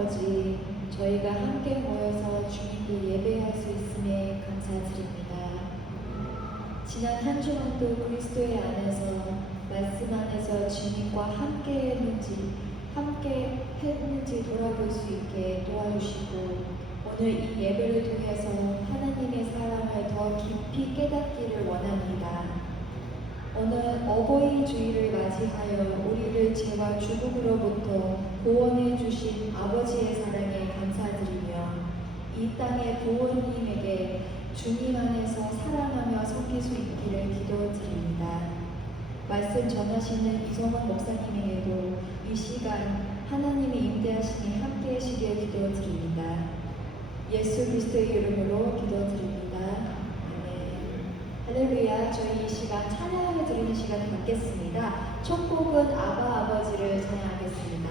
아버지, 저희가 함께 모여서 주님께 예배할 수 있음에 감사드립니다. 지난 한 주간도 그리스도의 안에서 말씀 안에서 주님과 함께 했는지 돌아볼 수 있게 도와주시고 오늘 이 예배를 통해서 하나님의 사랑을 더 깊이 깨닫기를 원합니다. 오늘 어버이 주일을 맞이하여 우리를 죄와 죽음으로부터 구원해 주신 아버지의 사랑에 감사드리며 이 땅의 부모님에게 주님 안에서 사랑하며 섬길 수 있기를 기도드립니다. 말씀 전하시는 이성원 목사님에게도 이 시간 하나님의 임대하심이 함께 하시길 기도드립니다. 예수 그리스도의 이름으로 기도드립니다. 아멘. 할렐루야. 저희 이 시간 찬양을 드리는 시간을 갖겠습니다. 첫 곡은 아바 아버지를 찬양하겠습니다.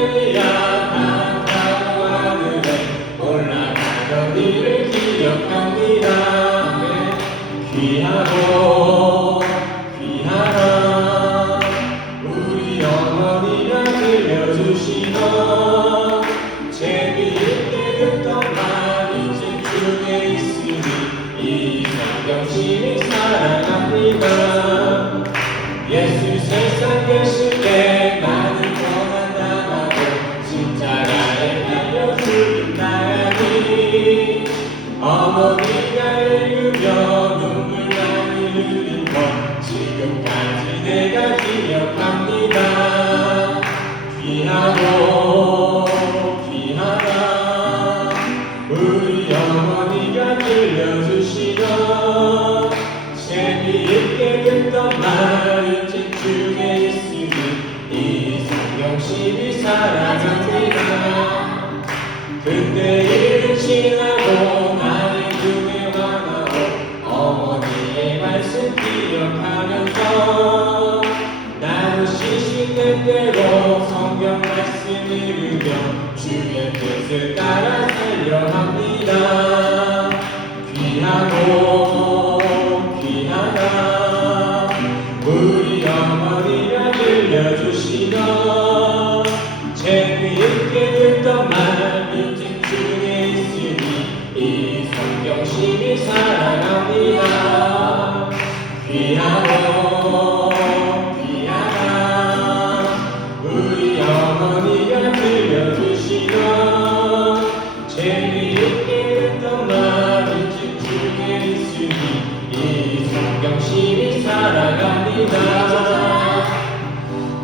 엘리야 반가워 하늘에 올라가던 일을 기억합니다. 귀하고 귀하라 우리 어머니가 들려주시던 재미있게 듣던 말이 책 중에 있으니 이 성경심이 사랑합니다. 예수 세상 계실 때 많은 고난 당하고 십자가에 달려 죽인 나니 어머니가 읽으며 눈물 많이 흘린 것 지금까지 내가 기억합니다. 귀하고 귀하다 우리 어머니가 들려주시던 재미있게 듣던 말이 책 중에 있으니 이 성경심이 사랑합니다. 그때 일은 지나고 나의 눈에 환하고 어머니의 말씀 기억하면서 나는 시신된 대로 성경 말씀 읽으며 주의 뜻을 따라 살려 합니다. 귀하고 귀하다 우리 어머니가 들려주시던 재미있게 듣던 말이 책 중에 있으니 이 성경심이 사랑합니다. 귀하고 귀하다 우리 어머니가 들려주시던 재미있게 듣던 말이 책 중에 있으니 이 성경심이 사랑합니다.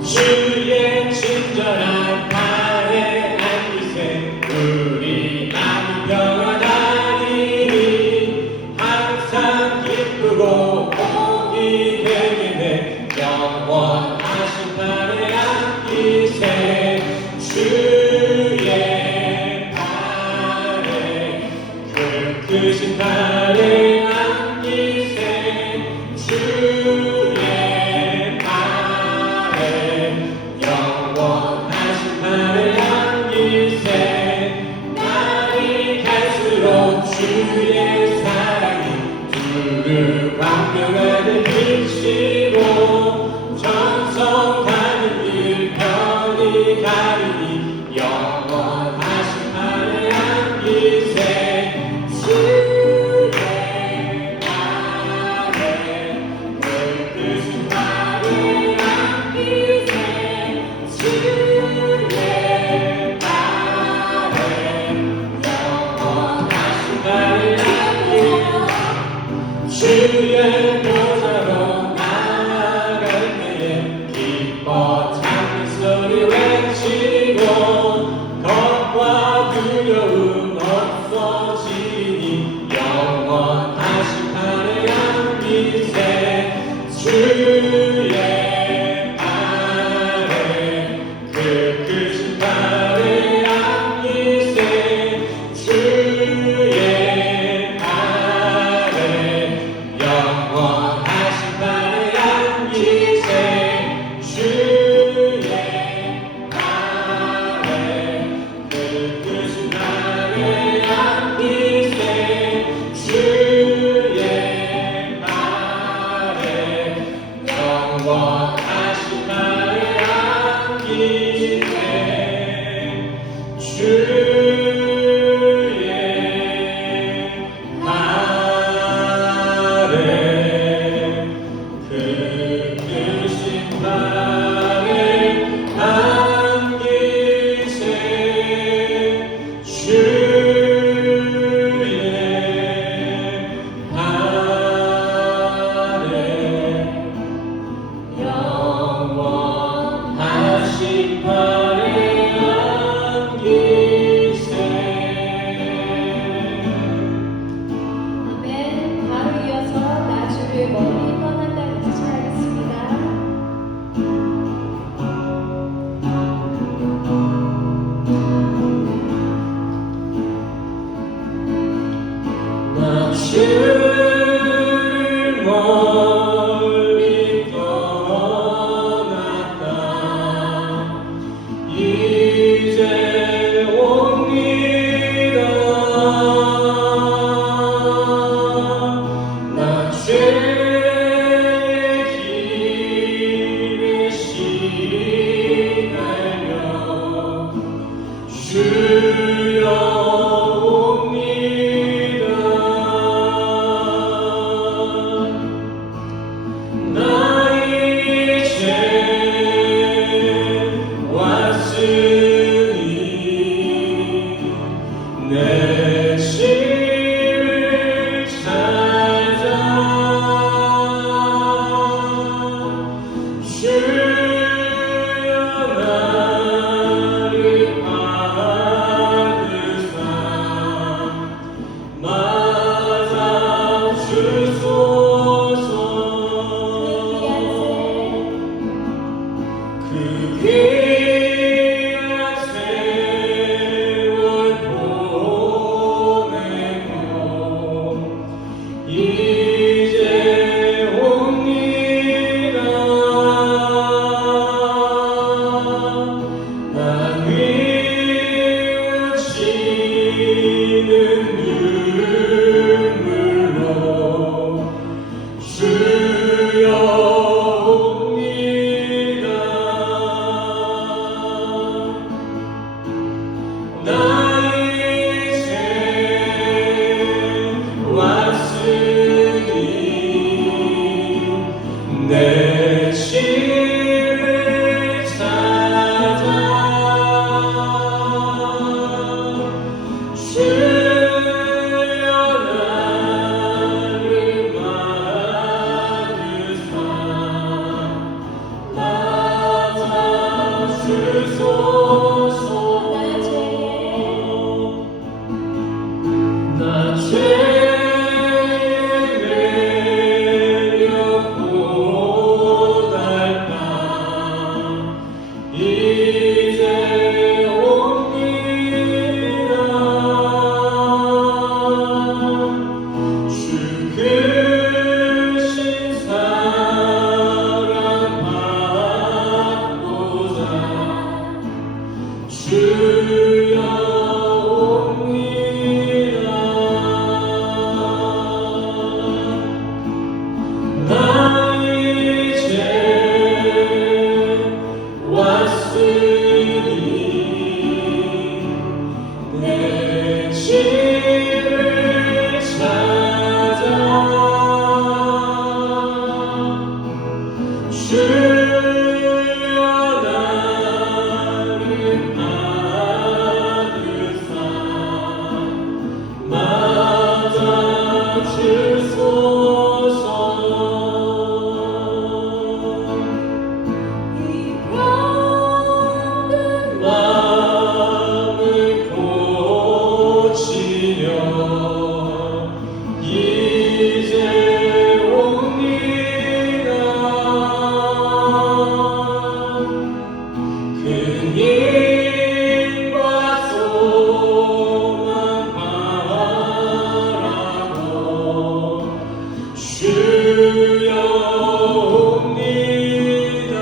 주의 친절한 팔에 앉으세 우리 마음이 평안하니 항상 기쁘고 복이 되겠네 영원하신 팔에 앉으세 주의 팔에 그 크신 팔에 앉으세 주의 팔에 영원하신 팔에 앉으세 날이 갈수록 주의 사랑이 두루 광명하게 비치고 전성 가는 길 편히 가리니 영원하신 팔에 앉으세 주의 팔에 늘 크신 팔에 앉으세 주의 팔에 영원하신 팔에 주의 보좌로 나아갈 때에 기뻐 찬미 소리 외치고 겁과 두려움 없어지니 영원하신 팔에 앉으세 주의 팔에 그 크신 팔에 앉으세 주의 팔에 영원하신 팔에 앉으세 주의 팔에 그 크신 팔에 앉으세 주의 팔에 영원하신 팔에 앉으세 주의 팔에 그 크신 팔에 앉으세 주의 팔에 주여 나를 받으사 맞아주소서. 이 병든 마음을 고치려 이제 옵니다. 근인과 소망 바라고 주여 옵니다.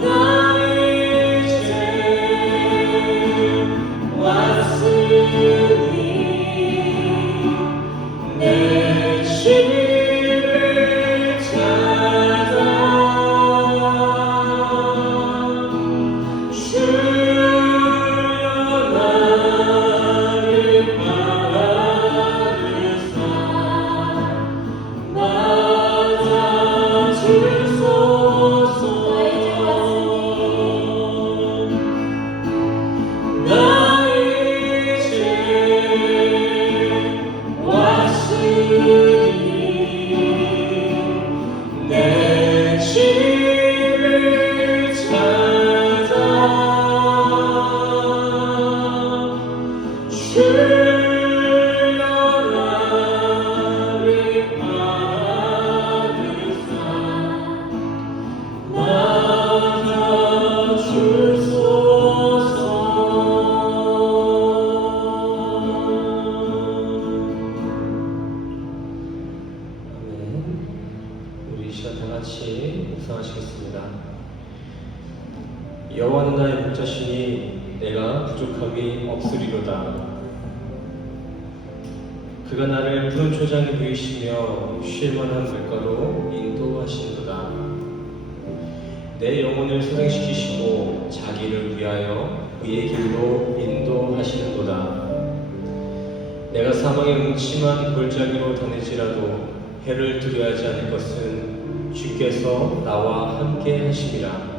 나 이제 왔으니 내 집을 찾아 주여 나를 받으사 맞아주소서. 나 이제 왔으니 내 집을 찾아 주여 나를 받으사 아멘. 우리 이 시간 다 같이 묵상하시겠습니다. 여호와는 나의 목자시니 내가 부족함이 없으리로다. 그가 나를 푸른 초장에 누이시며 쉴 만한 물가로 인도하시는도다. 내 영혼을 소생시키시고 자기를 위하여 의의 길로 인도하시는도다. 내가 사망의 음침한 골짜기로 다닐지라도 해를 두려워하지 않을 것은 주께서 나와 함께 하심이라.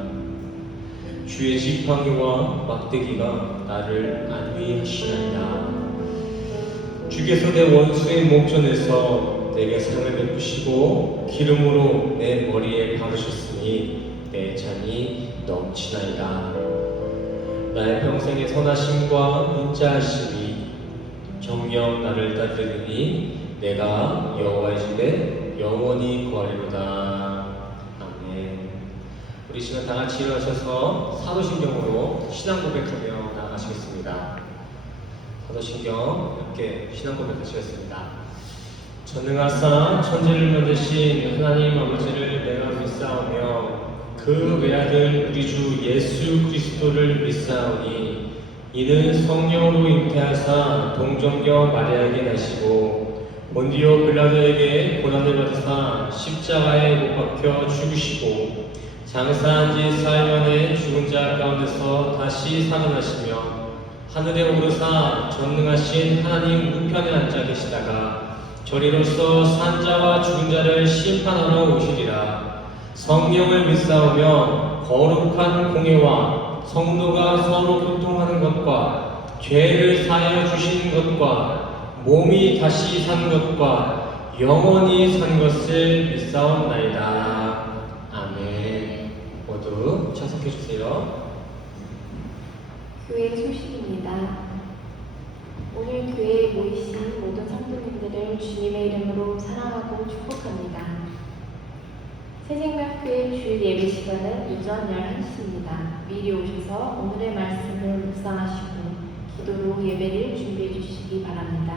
주의 지팡이와 막대기가 나를 안위하시나이다. 주께서 내 원수의 목전에서 내게 상을 베푸시고 기름으로 내 머리에 바르셨으니 내 잔이 넘치나이다. 나의 평생의 선하심과 인자하심이 정녕 나를 따르니 내가 여호와의 집에 영원히 거하리로다. 아멘. 우리 시간 다 같이 일어나셔서 사도신경으로 신앙 고백하며 나아가시겠습니다. 사도신경 함께 신앙 고백하시겠습니다. 전능하사 천지를 만드신 하나님 아버지를 내가 믿사오며 그 외아들 우리 주 예수 그리스도를 믿사오니 이는 성령으로 잉태하사 동정녀 마리아에게 나시고 본디오 빌라도에게 고난을 받으사 십자가에 못 박혀 죽으시고 장사한 지 사흘 만에 죽은 자 가운데서 다시 살아나시며 하늘에 오르사 전능하신 하나님 우편에 앉아 계시다가 저리로서 산자와 죽은 자를 심판하러 오시리라. 성령을 믿사오며 거룩한 공예와 성도가 서로 교통하는 것과 죄를 사하여 주시는 것과 몸이 다시 산 것과 영원히 산 것을 믿사옵나이다. 아멘. 모두 참석해 주세요. 교회 소식입니다. 오늘 교회에 모이신 모든 성도님들을 주님의 이름으로 사랑하고 축복합니다. 새생명교회 주일 예배 시간은 오전 11시입니다. 미리 오셔서 오늘의 말씀을 묵상하시고 기도로 예배를 준비해 주시기 바랍니다.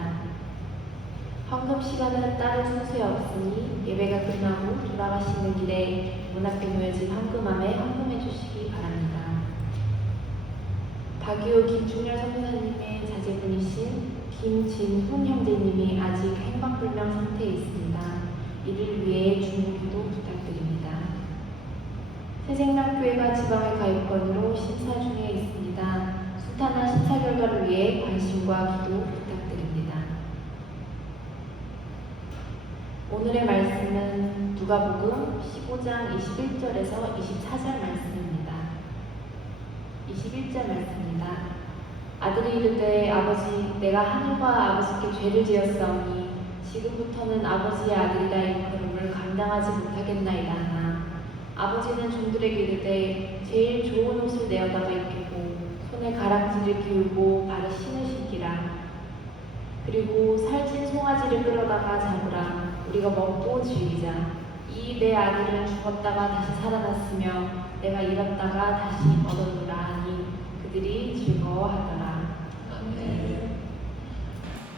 헌금 시간은 다른 순서에 없으니 예배가 끝나고 돌아가시는 길에 문 앞에 놓여진 헌금함에 헌금해 주시기 바랍니다. 박유호 김충렬 선교사님의 자제분이신 김진훈 형제님이 아직 행방불명 상태에 있습니다. 이를 위해 중보기도 부탁드립니다. 새생명교회가 지방의 가입건으로 심사 중에 있습니다. 순탄한 심사 결과를 위해 관심과 기도 부탁드립니다. 오늘의 말씀은 누가복음 15장 21절에서 24절 말씀입니다. 21절 말씀입니다. 아들이 이르되 아버지 내가 하늘과 아버지께 죄를 지었사오니 지금부터는 아버지의 아들이라 일컬음을 감당하지 못하겠나이다 하나 아버지는 종들에게 이르되 제일 좋은 옷을 내어다가 입히고 손에 가락지를 끼우고 발에 신을 신기라. 그리고 살찐 송아지를 끌어다가 잡으라. 우리가 먹고 즐기자. 이 내 아들은 죽었다가 다시 살아났으며 내가 잃었다가 다시 얻었노라 하니 그들이 즐거워하더라. 아멘.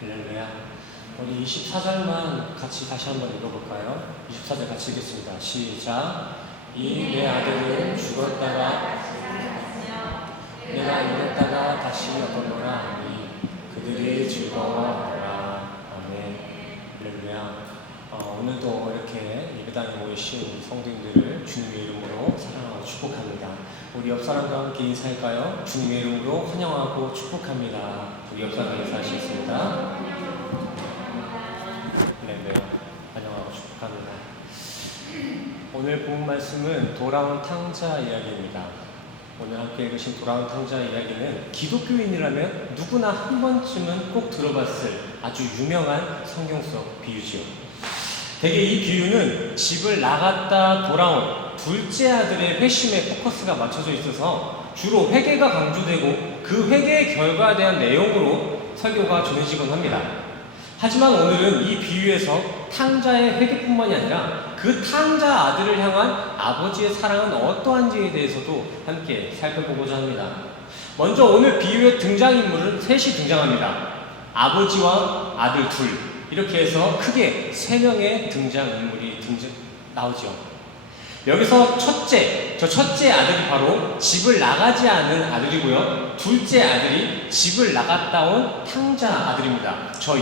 할렐루야. 우리 24절만 같이 다시 한번 읽어볼까요? 24절 같이 읽겠습니다. 시작. 이 내 아들은 죽었다가 내가 잃었다가 다시 얻었노라 하니 그들이 즐거워하더라. 아멘. 할렐루야. 오늘도 이렇게 예배당에 모이신 성도님들을 주님의 이름으로 사랑하고 축복합니다. 우리 옆 사람과 함께 인사할까요? 주님의 이름으로 환영하고 축복합니다. 우리 옆 사람 인사하시겠습니다. 네, 환영하고 축복합니다. 오늘 본 말씀은 돌아온 탕자 이야기입니다. 오늘 함께 읽으신 돌아온 탕자 이야기는 기독교인이라면 누구나 한 번쯤은 꼭 들어봤을 아주 유명한 성경 속 비유지요. 대개 이 비유는 집을 나갔다 돌아온 둘째 아들의 회심에 포커스가 맞춰져 있어서 주로 회개가 강조되고 그 회개의 결과에 대한 내용으로 설교가 전해지곤 합니다. 하지만 오늘은 이 비유에서 탕자의 회개뿐만이 아니라 그 탕자 아들을 향한 아버지의 사랑은 어떠한지에 대해서도 함께 살펴보고자 합니다. 먼저 오늘 비유의 등장인물은 셋이 등장합니다. 아버지와 아들 둘, 이렇게 해서 크게 3명의 등장인물이 나오죠. 여기서 첫째 아들이 바로 집을 나가지 않은 아들이고요. 둘째 아들이 집을 나갔다 온 탕자 아들입니다. 저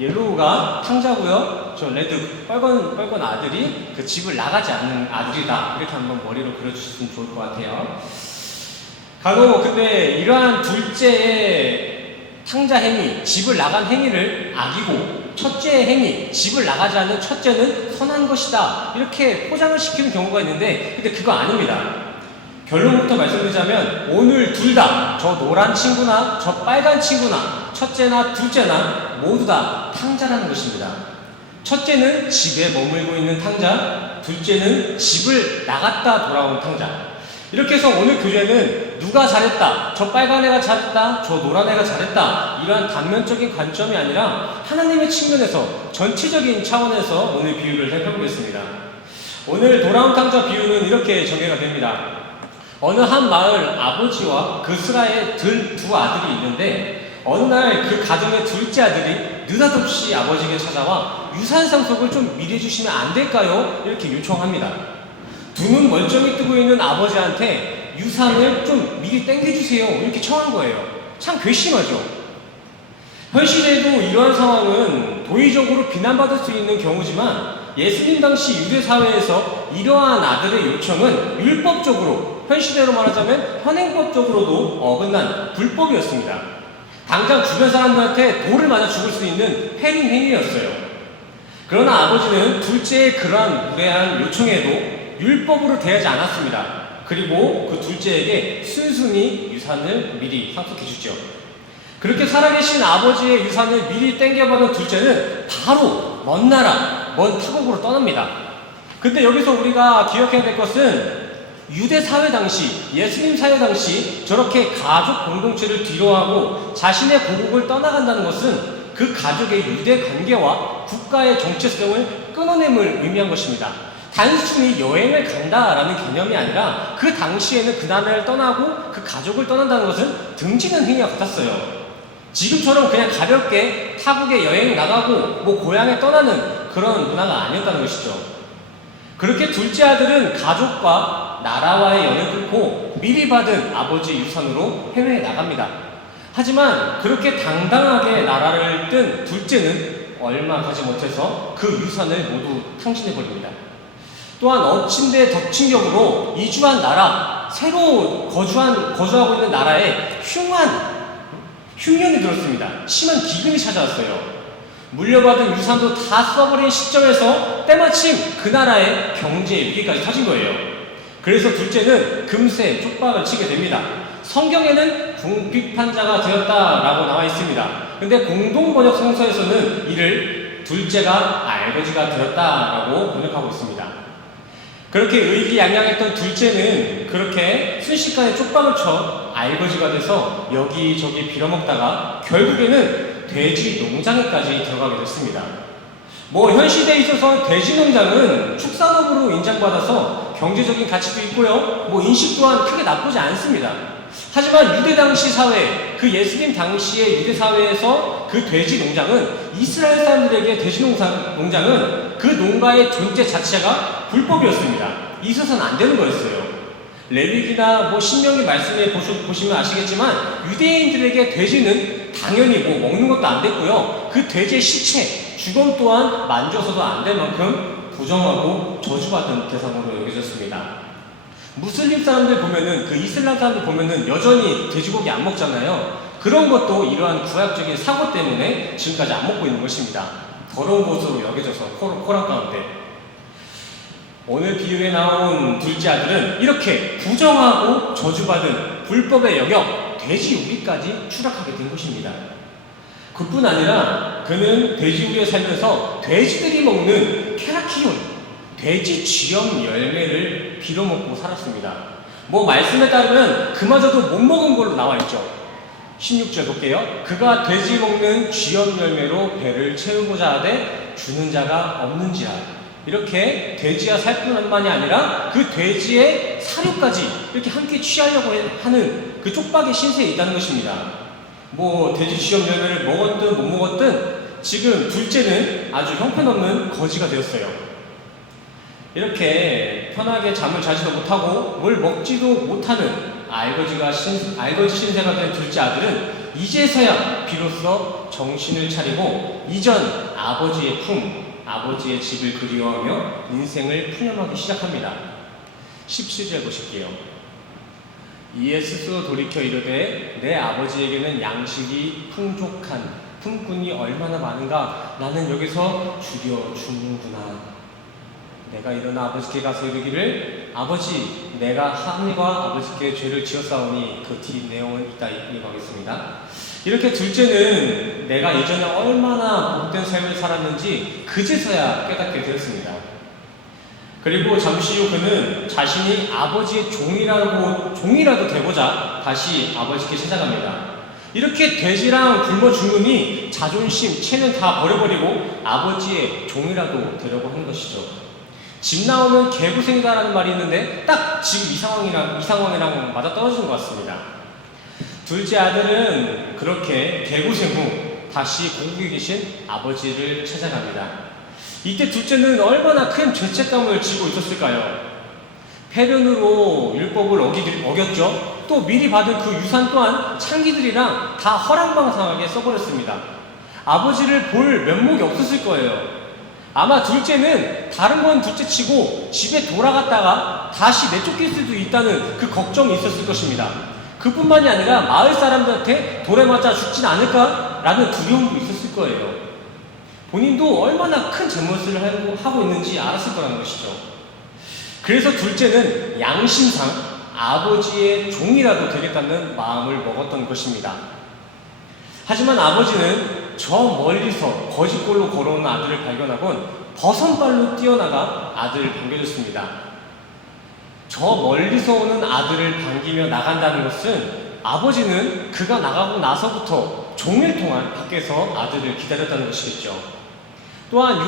옐로우가 탕자고요. 저 레드 빨간 아들이 그 집을 나가지 않는 아들이다. 이렇게 한번 머리로 그려주시면 좋을 것 같아요. 간혹 근데 이러한 둘째의 탕자 행위, 집을 나간 행위를 악이고 첫째의 행위, 집을 나가지 않는 첫째는 선한 것이다. 이렇게 포장을 시키는 경우가 있는데 근데 그거 아닙니다. 결론부터 말씀드리자면 오늘 둘 다, 저 노란 친구나 저 빨간 친구나 첫째나 둘째나 모두 다 탕자라는 것입니다. 첫째는 집에 머물고 있는 탕자, 둘째는 집을 나갔다 돌아온 탕자. 이렇게 해서 오늘 교재는 누가 잘했다, 저 빨간 애가 잘했다, 저 노란 애가 잘했다, 이러한 단면적인 관점이 아니라 하나님의 측면에서 전체적인 차원에서 오늘 비유를 살펴보겠습니다. 오늘 돌아온 탕자 비유는 이렇게 전개가 됩니다. 어느 한 마을 아버지와 그 슬하에 두 아들이 있는데 어느 날 그 가정의 둘째 아들이 느닷없이 아버지에게 찾아와 유산 상속을 좀 미리 해주시면 안 될까요? 이렇게 요청합니다. 두 눈 멀쩡히 뜨고 있는 아버지한테 유산을 좀 미리 땡겨주세요. 이렇게 청한 거예요. 참 괘씸하죠. 현실에도 이러한 상황은 도의적으로 비난받을 수 있는 경우지만 예수님 당시 유대 사회에서 이러한 아들의 요청은 율법적으로, 현시대로 말하자면 현행법적으로도 어긋난 불법이었습니다. 당장 주변 사람들한테 돌을 맞아 죽을 수 있는 폐륜 행위였어요. 그러나 아버지는 둘째의 그러한 무례한 요청에도 율법으로 대하지 않았습니다. 그리고 그 둘째에게 순순히 유산을 미리 상속해 주죠. 그렇게 살아계신 아버지의 유산을 미리 땡겨받은 둘째는 바로 먼 나라, 먼 타국으로 떠납니다. 근데 여기서 우리가 기억해야 될 것은 유대 사회 당시, 예수님 사회 당시 저렇게 가족 공동체를 뒤로하고 자신의 고국을 떠나간다는 것은 그 가족의 유대 관계와 국가의 정체성을 끊어냄을 의미한 것입니다. 단순히 여행을 간다라는 개념이 아니라 그 당시에는 그 나라를 떠나고 그 가족을 떠난다는 것은 등지는 행위와 같았어요. 지금처럼 그냥 가볍게 타국에 여행 나가고 고향에 떠나는 그런 문화가 아니었다는 것이죠. 그렇게 둘째 아들은 가족과 나라와의 연을 끊고 미리 받은 아버지의 유산으로 해외에 나갑니다. 하지만 그렇게 당당하게 나라를 뜬 둘째는 얼마 가지 못해서 그 유산을 모두 탕진해버립니다. 또한 엎친 데 덮친 격으로 이주한 나라, 새로 거주하고 있는 나라에 흉년이 들었습니다. 심한 기근이 찾아왔어요. 물려받은 유산도 다 써버린 시점에서 때마침 그 나라의 경제 위기까지 터진 거예요. 그래서 둘째는 금세 쪽박을 치게 됩니다. 성경에는 궁핍한 자가 되었다라고 나와 있습니다. 근데 공동번역 성서에서는 이를 둘째가 알거지가 되었다라고 번역하고 있습니다. 그렇게 의기양양했던 둘째는 그렇게 순식간에 쪽박을 쳐 알거지가 돼서 여기저기 빌어먹다가 결국에는 돼지 농장에까지 들어가게 됐습니다. 현 시대에 있어서 돼지 농장은 축산업으로 인정받아서 경제적인 가치도 있고요. 인식 또한 크게 나쁘지 않습니다. 하지만 유대 당시 사회, 그 예수님 당시의 유대 사회에서 그 돼지 농장은 이스라엘 사람들에게 돼지 농장은 그 농가의 존재 자체가 불법이었습니다. 있어서는 안 되는 거였어요. 레위기나 신명기 말씀에 보시면 아시겠지만 유대인들에게 돼지는 당연히 먹는 것도 안 됐고요. 그 돼지의 시체, 주검 또한 만져서도 안 될 만큼 부정하고 저주받은 대상으로 여겨졌습니다. 무슬림 사람들 보면은, 그 이슬람 사람들 보면은 여전히 돼지고기 안 먹잖아요. 그런 것도 이러한 구약적인 사고 때문에 지금까지 안 먹고 있는 것입니다. 더러운 것으로 여겨져서 코란 가운데. 오늘 비유에 나온 둘째 아들은 이렇게 부정하고 저주받은 불법의 영역 돼지우리까지 추락하게 된 것입니다. 그뿐 아니라 그는 돼지우리에 살면서 돼지들이 먹는 케라키온, 돼지 쥐염 열매를 빌어먹고 살았습니다. 말씀에 따르면 그마저도 못 먹은 걸로 나와 있죠. 16절 볼게요. 그가 돼지 먹는 쥐염 열매로 배를 채우고자 하되 주는 자가 없는지라. 이렇게 돼지와 살뿐만이 아니라 그 돼지의 사료까지 이렇게 함께 취하려고 하는 그 쪽박의 신세에 있다는 것입니다. 돼지 쥐염 열매를 먹었든 못 먹었든 지금 둘째는 아주 형편없는 거지가 되었어요. 이렇게 편하게 잠을 자지도 못하고 뭘 먹지도 못하는 알거지 신세가 된 둘째 아들은 이제서야 비로소 정신을 차리고 이전 아버지의 아버지의 집을 그리워하며 인생을 푸념하기 시작합니다. 17절 보실게요. 이에 스스로 돌이켜 이르되 내 아버지에게는 양식이 풍족한 품꾼이 얼마나 많은가. 나는 여기서 주려 죽는구나. 내가 일어나 아버지께 가서 이르기를 아버지 내가 하늘과 아버지께 죄를 지었사오니 그 뒤 내용은 이따 읽어보겠습니다. 이렇게 둘째는 내가 예전에 얼마나 복된 삶을 살았는지 그제서야 깨닫게 되었습니다. 그리고 잠시 후 그는 자신이 아버지의 종이라도 되고자 다시 아버지께 찾아갑니다. 이렇게 돼지랑 굶어 죽으니 자존심, 체면 다 버려버리고 아버지의 종이라도 되려고 한 것이죠. 집 나오면 개고생이다라는 말이 있는데 딱 지금 이 상황이랑 맞아 떨어지는 것 같습니다. 둘째 아들은 그렇게 개고생 후 다시 고국에 계신 아버지를 찾아갑니다. 이때 둘째는 얼마나 큰 죄책감을 지고 있었을까요? 폐륜으로 율법을 어겼죠. 또 미리 받은 그 유산 또한 창기들이랑 다 허랑방탕하게 써버렸습니다. 아버지를 볼 면목이 없었을 거예요. 아마 둘째는 다른 건 둘째치고 집에 돌아갔다가 다시 내쫓길 수도 있다는 그 걱정이 있었을 것입니다. 그뿐만이 아니라 마을 사람들한테 돌에 맞아 죽진 않을까라는 두려움도 있었을 거예요. 본인도 얼마나 큰 잘못을 하고 있는지 알았을 거라는 것이죠. 그래서 둘째는 양심상 아버지의 종이라도 되겠다는 마음을 먹었던 것입니다. 하지만 아버지는 저 멀리서 거짓골로 걸어오는 아들을 발견하곤 버선발로 뛰어나가 아들을 반겨줬습니다. 저 멀리서 오는 아들을 반기며 나간다는 것은 아버지는 그가 나가고 나서부터 종일 동안 밖에서 아들을 기다렸다는 것이겠죠. 또한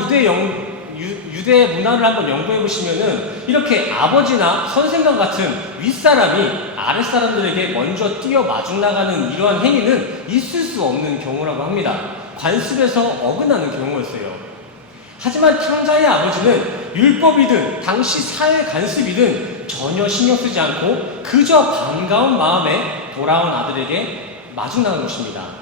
유대 문화를 한번 연구해 보시면은 이렇게 아버지나 선생과 같은 윗사람이 아랫사람들에게 먼저 뛰어 마중 나가는 이러한 행위는 있을 수 없는 경우라고 합니다. 관습에서 어긋나는 경우였어요. 하지만 탕자의 아버지는 율법이든 당시 사회 간습이든 전혀 신경 쓰지 않고 그저 반가운 마음에 돌아온 아들에게 마중 나간 것입니다.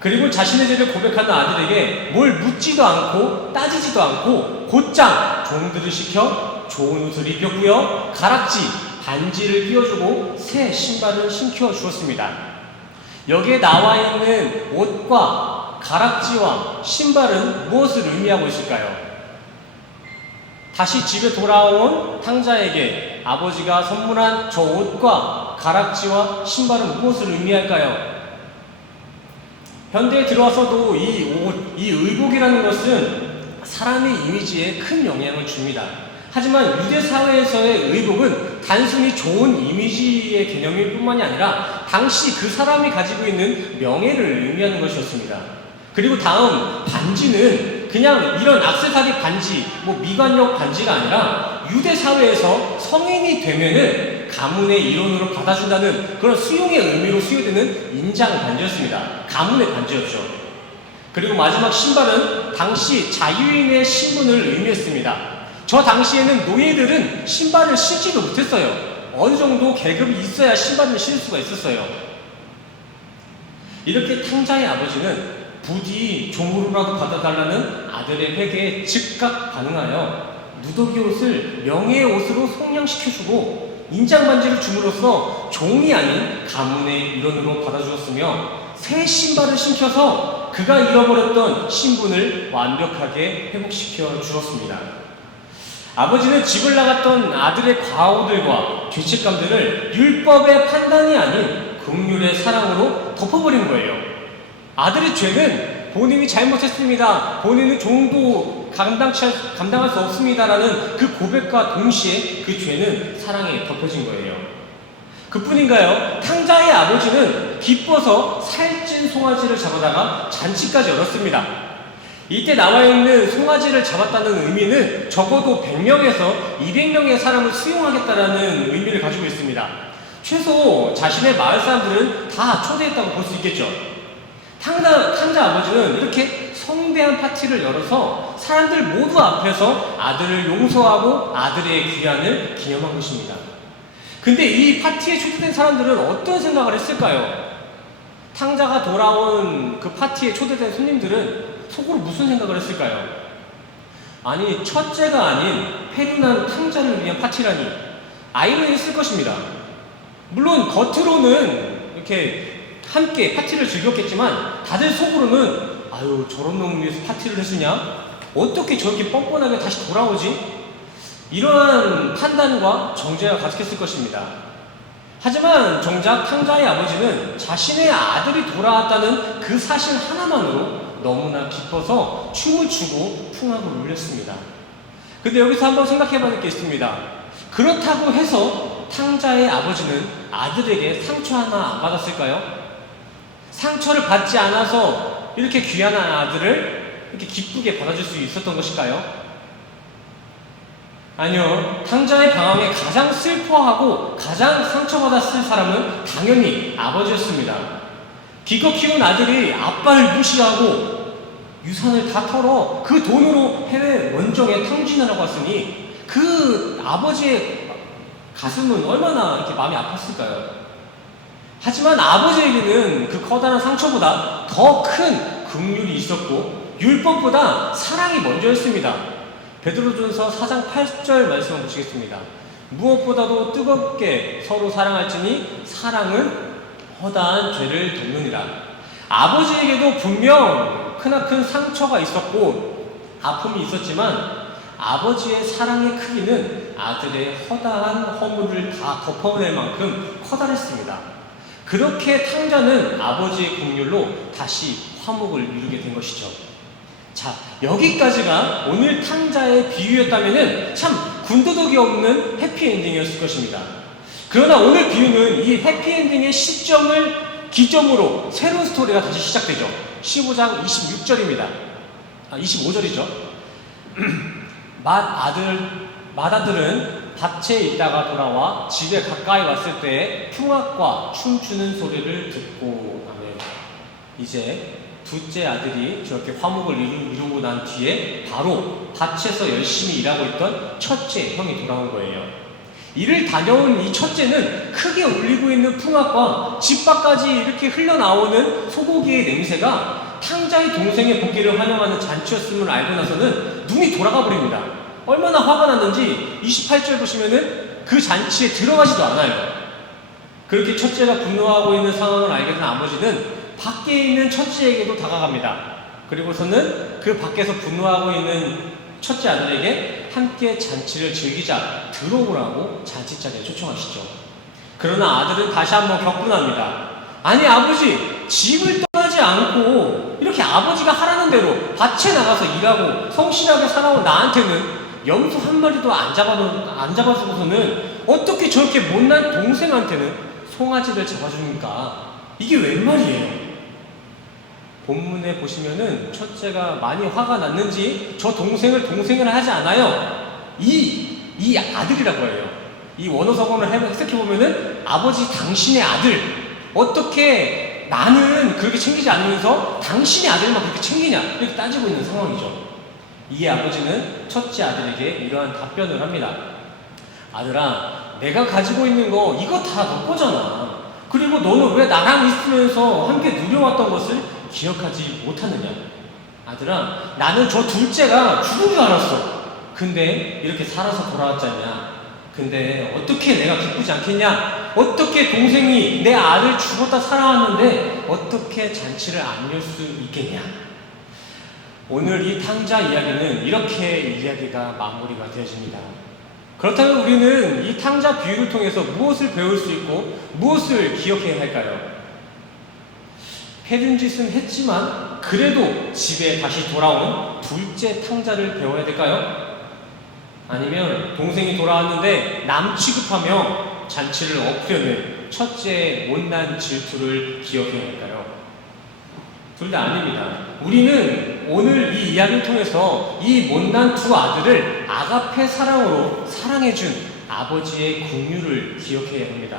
그리고 자신의 죄를 고백하는 아들에게 뭘 묻지도 않고 따지지도 않고 곧장 종들을 시켜 좋은 옷을 입혔고요, 가락지, 반지를 끼워주고 새 신발을 신겨 주었습니다. 여기에 나와 있는 옷과 가락지와 신발은 무엇을 의미하고 있을까요? 다시 집에 돌아온 탕자에게 아버지가 선물한 저 옷과 가락지와 신발은 무엇을 의미할까요? 현대에 들어와서도 이 옷, 이 의복이라는 것은 사람의 이미지에 큰 영향을 줍니다. 하지만 유대 사회에서의 의복은 단순히 좋은 이미지의 개념일 뿐만이 아니라 당시 그 사람이 가지고 있는 명예를 의미하는 것이었습니다. 그리고 다음 반지는 그냥 이런 액세서리 반지, 미관용 반지가 아니라 유대 사회에서 성인이 되면은 가문의 일원으로 받아준다는 그런 수용의 의미로 수여되는 인장 반지였습니다. 가문의 반지였죠. 그리고 마지막 신발은 당시 자유인의 신분을 의미했습니다. 저 당시에는 노예들은 신발을 신지도 못했어요. 어느 정도 계급이 있어야 신발을 신을 수가 있었어요. 이렇게 탕자의 아버지는 부디 종으로라도 받아달라는 아들의 회개에 즉각 반응하여 누더기 옷을 명예의 옷으로 속량시켜주고 인장반지를 줌으로써 종이 아닌 가문의 일원으로 받아주었으며 새 신발을 신겨서 그가 잃어버렸던 신분을 완벽하게 회복시켜 주었습니다. 아버지는 집을 나갔던 아들의 과오들과 죄책감들을 율법의 판단이 아닌 긍휼의 사랑으로 덮어버린 거예요. 아들의 죄는 본인이 잘못했습니다. 본인은 종도 감당할 수 없습니다라는 그 고백과 동시에 그 죄는 사랑에 덮여진 거예요. 그뿐인가요? 탕자의 아버지는 기뻐서 살찐 송아지를 잡아다가 잔치까지 열었습니다. 이때 나와 있는 송아지를 잡았다는 의미는 적어도 100명에서 200명의 사람을 수용하겠다라는 의미를 가지고 있습니다. 최소 자신의 마을 사람들은 다 초대했다고 볼 수 있겠죠. 탕자 아버지는 이렇게 성대한 파티를 열어서 사람들 모두 앞에서 아들을 용서하고 아들의 귀환을 기념한 것입니다. 근데 이 파티에 초대된 사람들은 어떤 생각을 했을까요? 탕자가 돌아온 그 파티에 초대된 손님들은 속으로 무슨 생각을 했을까요? 아니, 첫째가 아닌 페르난 탕자를 위한 파티라니 아이러니했을 것입니다. 물론 겉으로는 이렇게 함께 파티를 즐겼겠지만 다들 속으로는 아유, 저런 놈을 위해서 파티를 해주냐? 어떻게 저렇게 뻔뻔하게 다시 돌아오지? 이러한 판단과 정죄가 가득했을 것입니다. 하지만 정작 탕자의 아버지는 자신의 아들이 돌아왔다는 그 사실 하나만으로 너무나 기뻐서 춤을 추고 풍악을 울렸습니다. 근데 여기서 한번 생각해봐야 게 있습니다. 그렇다고 해서 탕자의 아버지는 아들에게 상처 하나 안 받았을까요? 상처를 받지 않아서 이렇게 귀한 아들을 이렇게 기쁘게 받아줄 수 있었던 것일까요? 아니요. 탕자의 방황에 가장 슬퍼하고 가장 상처받았을 사람은 당연히 아버지였습니다. 기껏 키운 아들이 아빠를 무시하고 유산을 다 털어 그 돈으로 해외 원정에 탕진을 하고 왔으니 그 아버지의 가슴은 얼마나 이렇게 마음이 아팠을까요? 하지만 아버지에게는 그 커다란 상처보다 더 큰 긍휼이 있었고 율법보다 사랑이 먼저였습니다. 베드로전서 4장 8절 말씀을 보시겠습니다. 무엇보다도 뜨겁게 서로 사랑할지니 사랑은 허다한 죄를 덮느니라. 아버지에게도 분명 크나큰 상처가 있었고 아픔이 있었지만 아버지의 사랑의 크기는 아들의 허다한 허물을 다 덮어낼 만큼 커다랬습니다. 그렇게 탕자는 아버지의 긍휼로 다시 화목을 이루게 된 것이죠. 자, 여기까지가 오늘 탕자의 비유였다면은 참 군더더기 없는 해피엔딩이었을 것입니다. 그러나 오늘 비유는 이 해피엔딩의 시점을 기점으로 새로운 스토리가 다시 시작되죠. 15장 26절입니다. 25절이죠. 맏아들은 밭에 있다가 돌아와 집에 가까이 왔을 때 풍악과 춤추는 소리를 듣고 나면 이제 둘째 아들이 저렇게 화목을 이루고 난 뒤에 바로 밭에서 열심히 일하고 있던 첫째 형이 돌아온 거예요. 이를 다녀온 이 첫째는 크게 울리고 있는 풍악과 집 밖까지 이렇게 흘러나오는 소고기의 냄새가 탕자의 동생의 복귀를 환영하는 잔치였음을 알고 나서는 눈이 돌아가 버립니다. 얼마나 화가 났는지 28절 보시면은 그 잔치에 들어가지도 않아요. 그렇게 첫째가 분노하고 있는 상황을 알게 된 아버지는 밖에 있는 첫째에게도 다가갑니다. 그리고서는 그 밖에서 분노하고 있는 첫째 아들에게 함께 잔치를 즐기자 들어오라고 잔치자리에 초청하시죠. 그러나 아들은 다시 한번 격분합니다. 아니 아버지, 집을 떠나지 않고 이렇게 아버지가 하라는 대로 밭에 나가서 일하고 성실하게 살아온 나한테는 염소 한 마리도 안 잡아주고서는 어떻게 저렇게 못난 동생한테는 송아지를 잡아줍니까? 이게 웬 말이에요? 본문에 보시면은 첫째가 많이 화가 났는지 저 동생을 동생을 하지 않아요. 이 아들이라고 해요. 이 원어성어를 해석해보면은 아버지 당신의 아들, 어떻게 나는 그렇게 챙기지 않으면서 당신의 아들만 그렇게 챙기냐, 이렇게 따지고 있는 상황이죠. 이에 아버지는 첫째 아들에게 이러한 답변을 합니다. 아들아, 내가 가지고 있는 거 이거 다 너 거잖아. 그리고 너는 왜 나랑 있으면서 함께 누려왔던 것을 기억하지 못하느냐? 아들아, 나는 저 둘째가 죽은 줄 알았어. 근데 이렇게 살아서 돌아왔잖냐? 근데 어떻게 내가 기쁘지 않겠냐? 어떻게 동생이 내 아들 죽었다 살아왔는데 어떻게 잔치를 안 열 수 있겠냐? 오늘 이 탕자 이야기는 이렇게 이야기가 마무리가 되어집니다. 그렇다면 우리는 이 탕자 비유를 통해서 무엇을 배울 수 있고 무엇을 기억해야 할까요? 해든 짓은 했지만 그래도 집에 다시 돌아온 둘째 탕자를 배워야 될까요? 아니면 동생이 돌아왔는데 남 취급하며 잔치를 엎으려는 첫째의 못난 질투를 기억해야 할까요? 둘 다 아닙니다. 우리는 오늘 이 이야기를 통해서 이 못난 두 아들을 아가페 사랑으로 사랑해준 아버지의 긍휼을 기억해야 합니다.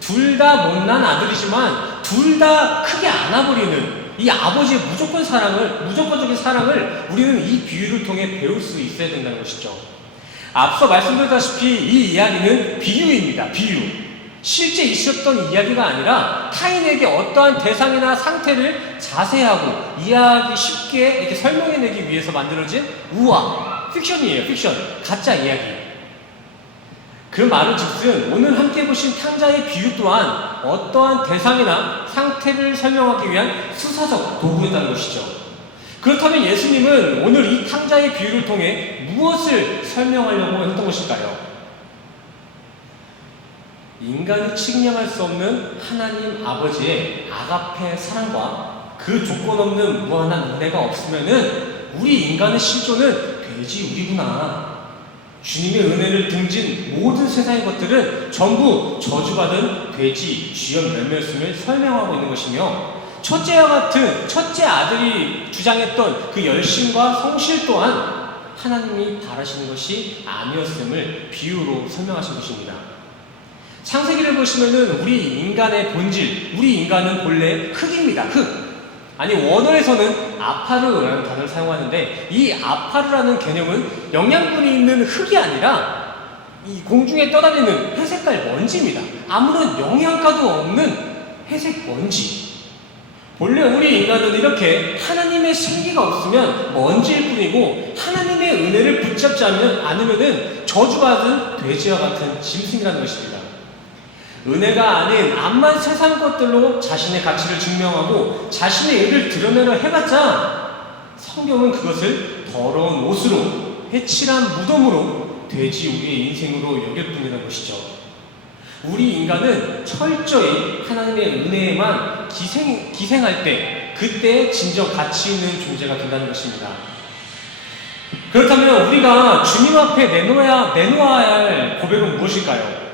둘 다 못난 아들이지만 둘 다 크게 안아버리는 이 아버지의 무조건적인 사랑을 우리는 이 비유를 통해 배울 수 있어야 된다는 것이죠. 앞서 말씀드렸다시피 이 이야기는 비유입니다. 비유. 실제 있었던 이야기가 아니라 타인에게 어떠한 대상이나 상태를 자세하고 이해하기 쉽게 이렇게 설명해내기 위해서 만들어진 우화, 픽션이에요. 픽션, 가짜 이야기. 그 말은 즉슨 오늘 함께 보신 탕자의 비유 또한 어떠한 대상이나 상태를 설명하기 위한 수사적 도구였다는 것이죠. 그렇다면 예수님은 오늘 이 탕자의 비유를 통해 무엇을 설명하려고 했던 것일까요? 인간이 측량할 수 없는 하나님 아버지의 아가페 사랑과 그 조건 없는 무한한 은혜가 없으면은 우리 인간의 실존은 돼지우리구나. 주님의 은혜를 등진 모든 세상의 것들은 전부 저주받은 돼지, 쥐연 열매였음을 설명하고 있는 것이며 첫째 아들이 주장했던 그 열심과 성실 또한 하나님이 바라시는 것이 아니었음을 비유로 설명하신 것입니다. 창세기를 보시면은 우리 인간의 본질, 우리 인간은 본래 흙입니다. 흙. 아니 원어에서는 아파르라는 단어를 사용하는데 이 아파르라는 개념은 영양분이 있는 흙이 아니라 이 공중에 떠다니는 회색깔 먼지입니다. 아무런 영양가도 없는 회색 먼지. 본래 우리 인간은 이렇게 하나님의 생기가 없으면 먼지일 뿐이고 하나님의 은혜를 붙잡지 않으면은 저주받은 돼지와 같은 짐승이라는 것입니다. 은혜가 아닌 암만 세상 것들로 자신의 가치를 증명하고 자신의 일을 드러내려 해봤자 성경은 그것을 더러운 옷으로 회칠한 무덤으로 돼지 우리의 인생으로 여길 뿐이라는 것이죠. 우리 인간은 철저히 하나님의 은혜에만 기생할 때 그때 진정 가치 있는 존재가 된다는 것입니다. 그렇다면 우리가 주님 앞에 내놓아야 할 고백은 무엇일까요?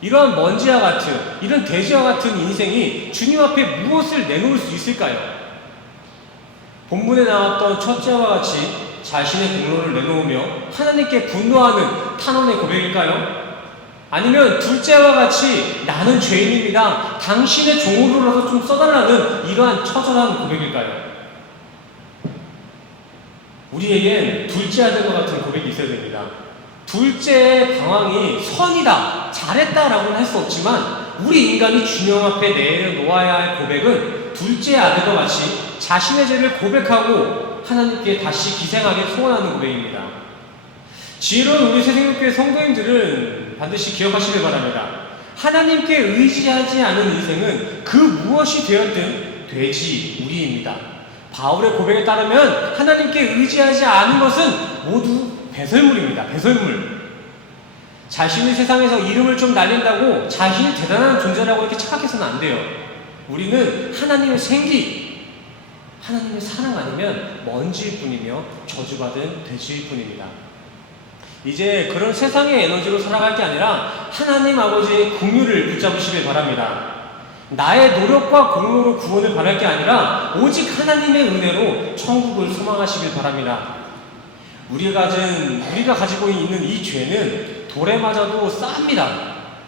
이러한 먼지와 같은, 이런 돼지와 같은 인생이 주님 앞에 무엇을 내놓을 수 있을까요? 본문에 나왔던 첫째와 같이 자신의 공로를 내놓으며 하나님께 분노하는 탄원의 고백일까요? 아니면 둘째와 같이 나는 죄인입니다. 당신의 종으로라도 좀 써달라는 이러한 처절한 고백일까요? 우리에겐 둘째 아들과 같은 고백이 있어야 됩니다. 둘째의 방황이 선이다, 잘했다라고는 할 수 없지만 우리 인간이 주님 앞에 내놓아야 할 고백은 둘째 아들과 같이 자신의 죄를 고백하고 하나님께 다시 기생하게 소원하는 고백입니다. 지혜로운 우리 새생명교회 성도님들은 반드시 기억하시길 바랍니다. 하나님께 의지하지 않은 인생은 그 무엇이 되었든 돼지 우리입니다. 바울의 고백에 따르면 하나님께 의지하지 않은 것은 모두 배설물입니다. 배설물. 자신이 세상에서 이름을 좀 날린다고 자신이 대단한 존재라고 이렇게 착각해서는 안 돼요. 우리는 하나님의 생기, 하나님의 사랑 아니면 먼지일 뿐이며 저주받은 돼지일 뿐입니다. 이제 그런 세상의 에너지로 살아갈 게 아니라 하나님 아버지의 긍휼을 붙잡으시길 바랍니다. 나의 노력과 공로로 구원을 바랄 게 아니라 오직 하나님의 은혜로 천국을 소망하시길 바랍니다. 우리가 가지고 있는 이 죄는 돌에 맞아도 쌉니다.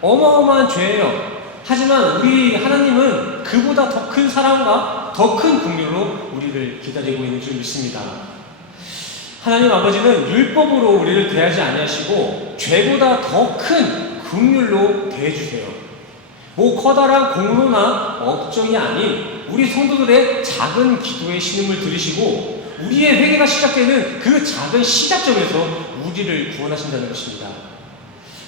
어마어마한 죄예요. 하지만 우리 하나님은 그보다 더 큰 사랑과 더 큰 긍휼로 우리를 기다리고 있는 줄 믿습니다. 하나님 아버지는 율법으로 우리를 대하지 아니하시고 죄보다 더 큰 긍휼로 대해주세요. 커다란 공로나 업적이 아닌 우리 성도들의 작은 기도의 신음을 들으시고 우리의 회개가 시작되는 그 작은 시작점에서 우리를 구원하신다는 것입니다.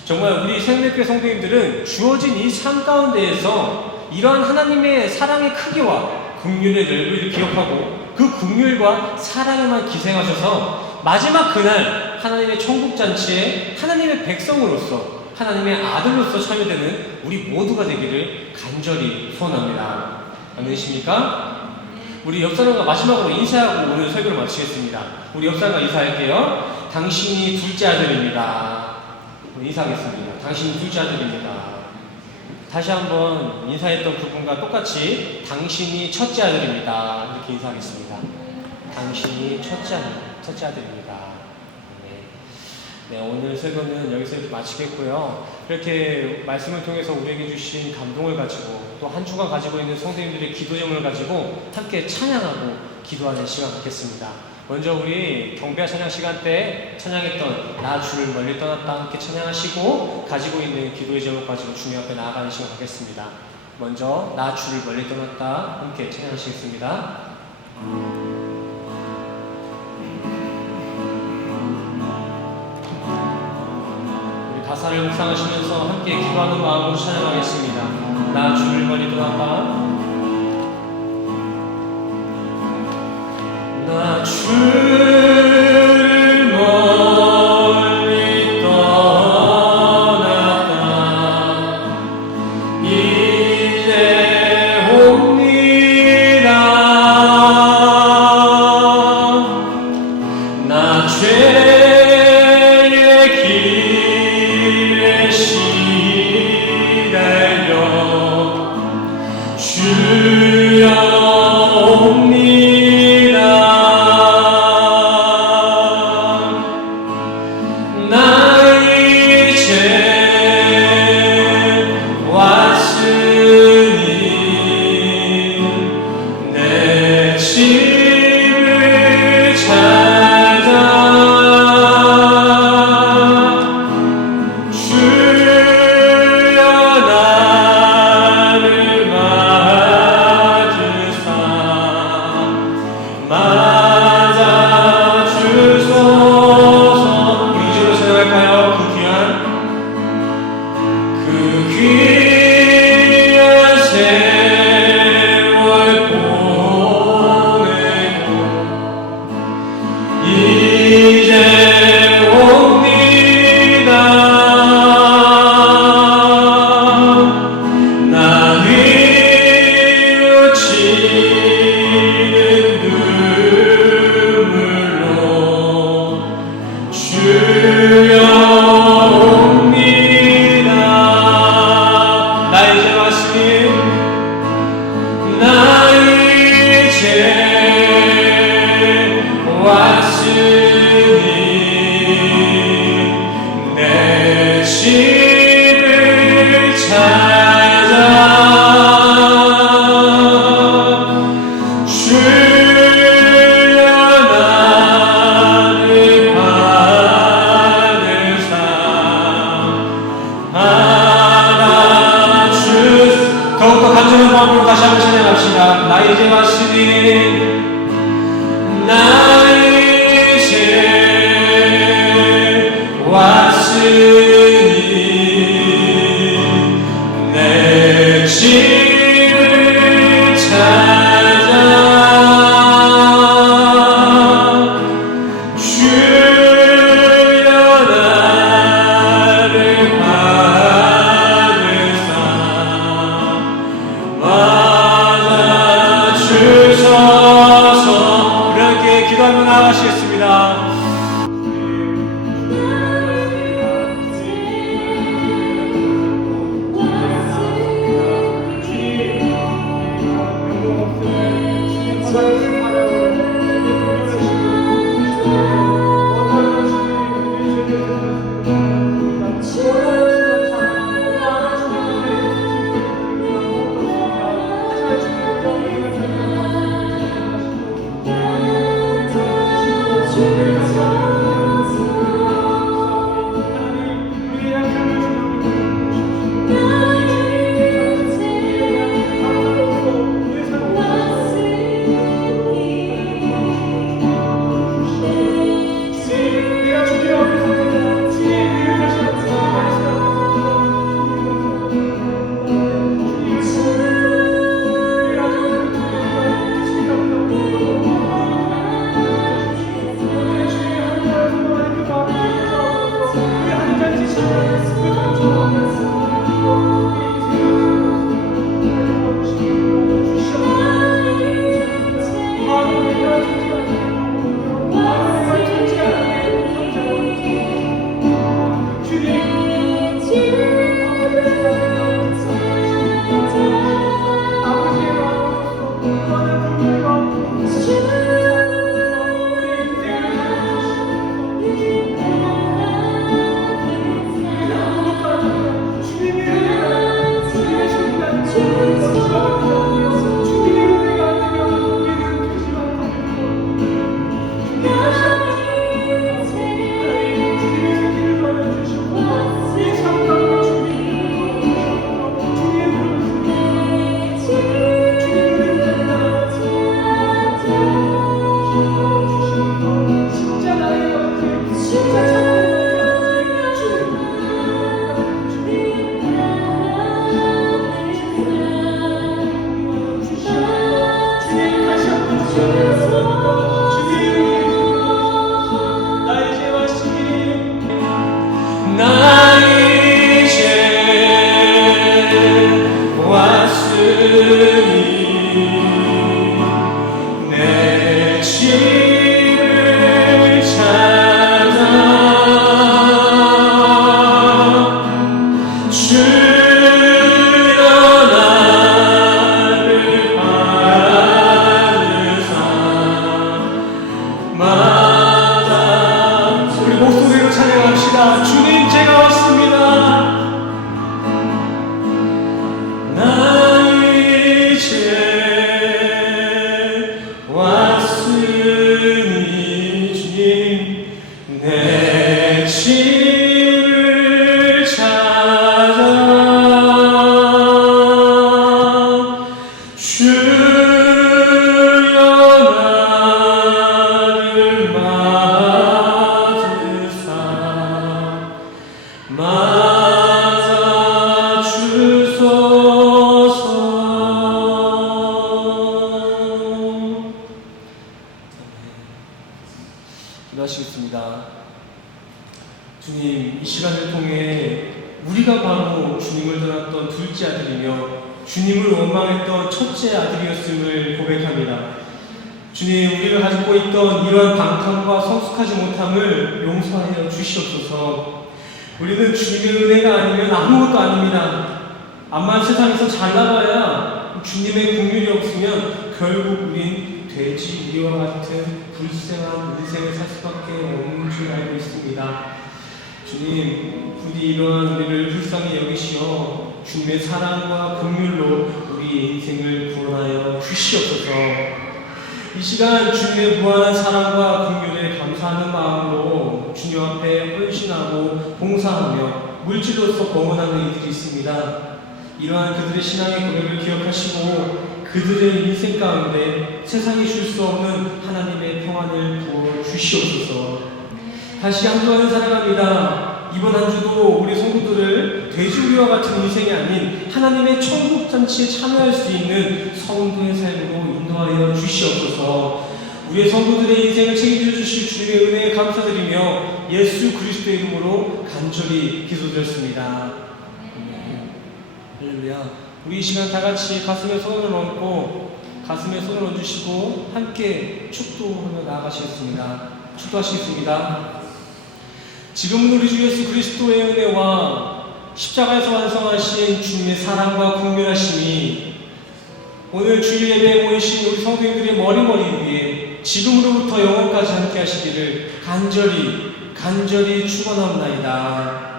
정말 우리 생명교회 성도님들은 주어진 이 삶 가운데에서 이러한 하나님의 사랑의 크기와 긍휼의 넓이를 기억하고 그 긍휼과 사랑에만 기생하셔서 마지막 그날 하나님의 천국잔치에 하나님의 백성으로서 하나님의 아들로서 참여되는 우리 모두가 되기를 간절히 소원합니다. 아멘이십니까? 우리 옆 사람과 마지막으로 인사하고 오늘 설교를 마치겠습니다. 우리 옆 사람과 인사할게요. 당신이 둘째 아들입니다. 인사하겠습니다. 당신이 둘째 아들입니다. 다시 한번 인사했던 그분과 똑같이 당신이 첫째 아들입니다. 이렇게 인사하겠습니다. 당신이 첫째 아들입니다. 네, 오늘 설교는 여기서 이렇게 마치겠고요. 이렇게 말씀을 통해서 우리에게 주신 감동을 가지고 또 한 주간 가지고 있는 성도님들의 기도점을 가지고 함께 찬양하고 기도하는 시간 갖겠습니다. 먼저 우리 경배 찬양 시간 때 찬양했던 나 주를 멀리 떠났다 함께 찬양하시고 가지고 있는 기도의 제목 가지고 주님 앞에 나아가는 시간 갖겠습니다. 먼저 나 주를 멀리 떠났다 함께 찬양하시겠습니다. 우리 가사를 묵상하시면서 함께 기도하는 마음으로 찬양하겠습니다. 나 주를 멀리 떠났다. 나 주를 멀리 떠났다. 이제 옵니다. 나 죄의 길에 시달려 주여 옵니다. 왔으니 기도하시겠습니다. 주님, 이 시간을 통해 우리가 바로 주님을 떠났던 둘째 아들이며 주님을 원망했던 첫째 아들이었음을 고백합니다. 주님, 우리가 가지고 있던 이러한 방탕과 성숙하지 못함을 용서하여 주시옵소서. 우리는 주님의 은혜가 아니면 아무것도 아닙니다. 암만 세상에서 잘 나가야 주님의 긍휼이 없으면 결국 우린 돼지 우리와 같은 불쌍한 인생을 살 수밖에 없는 줄 알고 있습니다. 주님, 부디 이러한 우리를 불쌍히 여기시어 주님의 사랑과 긍휼로 우리 인생을 구원하여 주시옵소서. 이 시간 주님의 무한한 사랑과 긍휼에 감사하는 마음으로 주님 앞에 헌신하고 봉사하며 물질로서 범원하는 이들이 있습니다. 이러한 그들의 신앙의 고백을 기억하시고 그들의 인생 가운데 세상이 줄 수 없는 하나님의 평안을 부어 주시옵소서. 다시 한 주간을 사랑합니다. 이번 한 주도 우리 성도들을 돼지우리와 같은 인생이 아닌 하나님의 천국 잔치에 참여할 수 있는 성도의 삶으로 인도하여 주시옵소서. 우리의 성도들의 인생을 책임져 주실 주님의 은혜에 감사드리며 예수 그리스도의 이름으로 간절히 기도드렸습니다. 할렐루야. 우리 이 시간 다 같이 가슴에 손을 얹고 가슴에 손을 얹으시고 함께 축도하며 나아가시겠습니다. 축도하시겠습니다. 지금은 우리 주 예수 그리스도의 은혜와 십자가에서 완성하신 주님의 사랑과 긍휼하심이 오늘 주일 예배에 모이신 우리 성도님들의 머리머리 위에 지금으로부터 영원까지 함께 하시기를 간절히 축원하옵나이다.